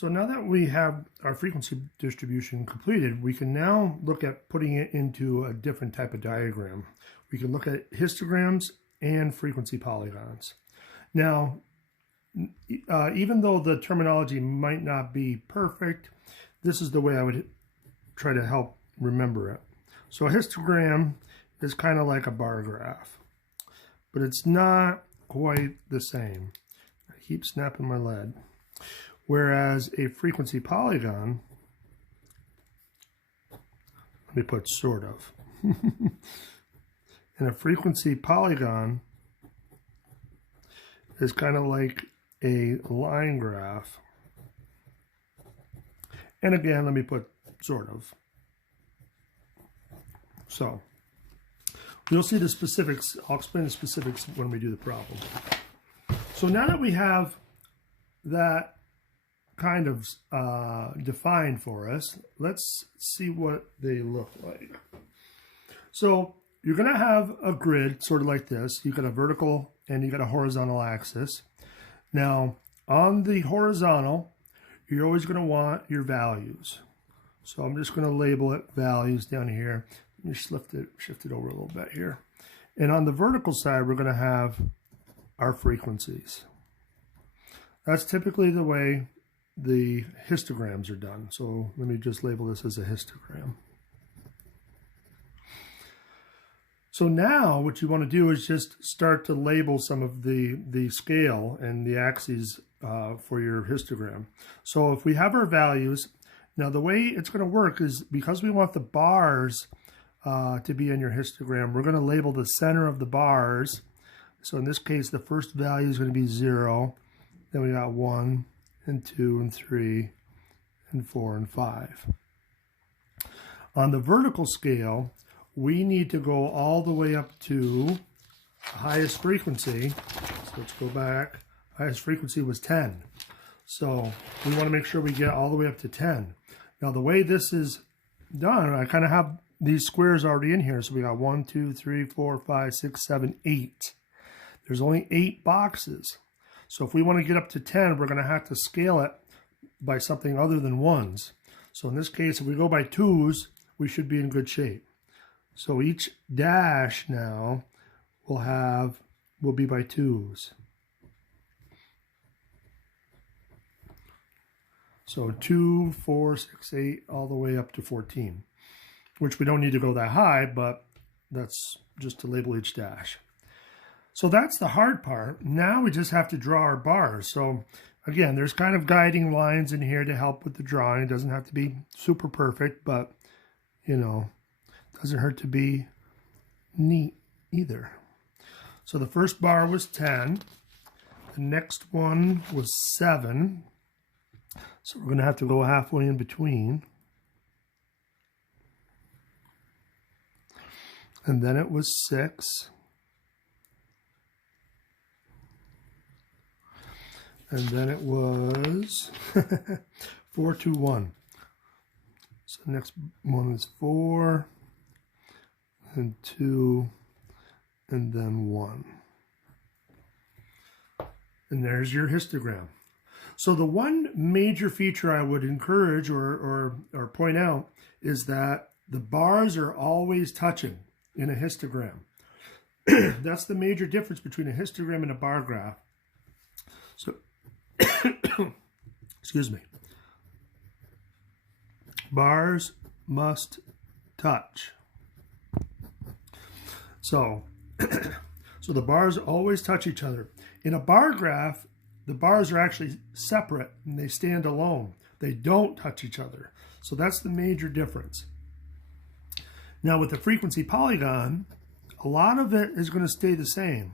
So now that we have our frequency distribution completed, we can now look at putting it into a different type of diagram. We can look at histograms and frequency polygons. Now, even though the terminology might not be perfect, this is the way I would try to help remember it. So a histogram is kind of like a bar graph, but it's not quite the same. I keep snapping my lead. Whereas a frequency polygon, let me put sort of. And a frequency polygon is kind of like a line graph. And again, let me put sort of. So you'll see the specifics. I'll explain the specifics when we do the problem. So now that we have that kind of defined for us, let's see what they look like. So you're going to have a grid sort of like this. You've got a vertical and you've got a horizontal axis. Now on the horizontal, you're always going to want your values. So I'm just going to label it values down here. Let me shift it over a little bit here. And on the vertical side, we're going to have our frequencies. That's typically the way the histograms are done. So let me just label this as a histogram. So now what you want to do is just start to label some of the scale and the axes for your histogram. So if we have our values, now the way it's going to work is because we want the bars to be in your histogram, we're going to label the center of the bars. So in this case, the first value is going to be 0. Then we got 1 and 2 and 3 and 4 and 5. On the vertical scale, we need to go all the way up to the highest frequency. So let's go back. Highest frequency was 10. So we want to make sure we get all the way up to 10. Now the way this is done, I kind of have these squares already in here. So we got 1, 2, 3, 4, 5, 6, 7, 8. There's only 8 boxes. So if we want to get up to 10, we're going to have to scale it by something other than ones. So in this case, if we go by 2s, we should be in good shape. So each dash now will be by 2s. So 2, 4, 6, 8, all the way up to 14, which we don't need to go that high, but that's just to label each dash. So that's the hard part. Now we just have to draw our bars. So again, there's kind of guiding lines in here to help with the drawing. It doesn't have to be super perfect, but you know, it doesn't hurt to be neat either. So the first bar was 10. The next one was 7. So we're going to have to go halfway in between. And then it was 6. And then it was 4, 2, 1. So the next one is 4, and 2, and then 1. And there's your histogram. So the one major feature I would encourage or point out is that the bars are always touching in a histogram. That's the major difference between a histogram and a bar graph. So excuse me. Bars must touch. So, so the bars always touch each other. In a bar graph, the bars are actually separate and they stand alone. They don't touch each other. So that's the major difference. Now with the frequency polygon, a lot of it is going to stay the same.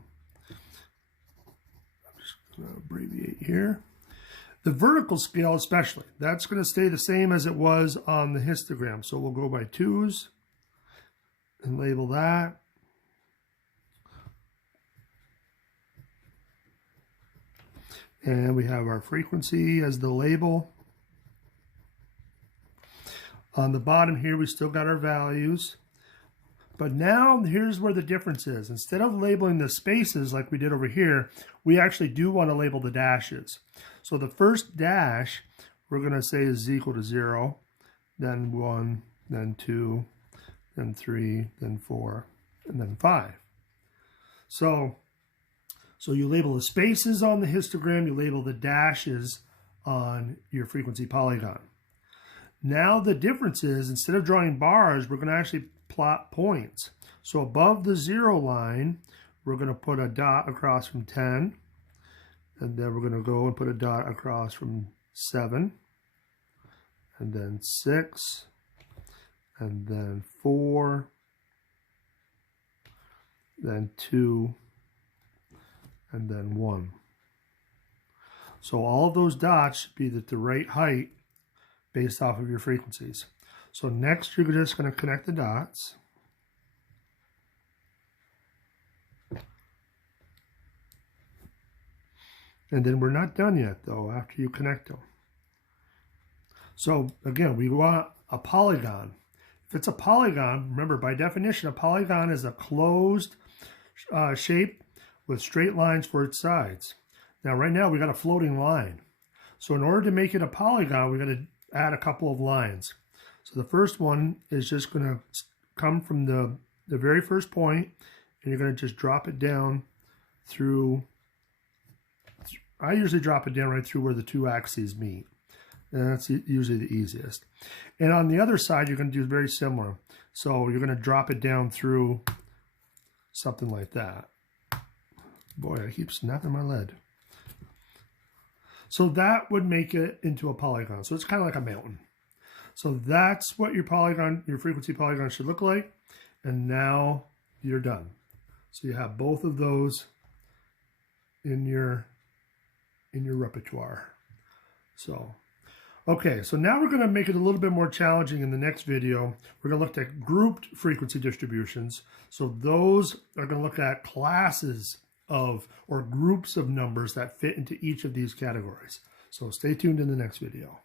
I'm just going to abbreviate here. The vertical scale especially, that's going to stay the same as it was on the histogram. So we'll go by 2s and label that. And we have our frequency as the label. On the bottom here, we still got our values. But now here's where the difference is. Instead of labeling the spaces like we did over here, we actually do want to label the dashes. So the first dash, we're going to say is equal to 0, then 1, then 2, then 3, then 4, and then 5. So you label the spaces on the histogram, you label the dashes on your frequency polygon. Now the difference is, instead of drawing bars, we're going to actually plot points. So above the 0 line, we're going to put a dot across from 10, and then we're going to go and put a dot across from 7, and then 6, and then 4, then 2, and then 1. So all of those dots should be at the right height based off of your frequencies. So next, you're just going to connect the dots. And then we're not done yet, though, after you connect them. So again, we want a polygon. If it's a polygon, remember, by definition, a polygon is a closed shape with straight lines for its sides. Now, right now, we got a floating line. So in order to make it a polygon, we got to add a couple of lines. So the first one is just going to come from the very first point, and you're going to just drop it down through. I usually drop it down right through where the two axes meet. And that's usually the easiest. And on the other side, you're going to do very similar. So you're going to drop it down through something like that. Boy, I keep snapping my lead. So that would make it into a polygon. So it's kind of like a mountain. So that's what your polygon, your frequency polygon should look like. And now you're done. So you have both of those in your repertoire. So, okay, so now we're going to make it a little bit more challenging in the next video. We're going to look at grouped frequency distributions. So those are going to look at classes of or groups of numbers that fit into each of these categories. So stay tuned in the next video.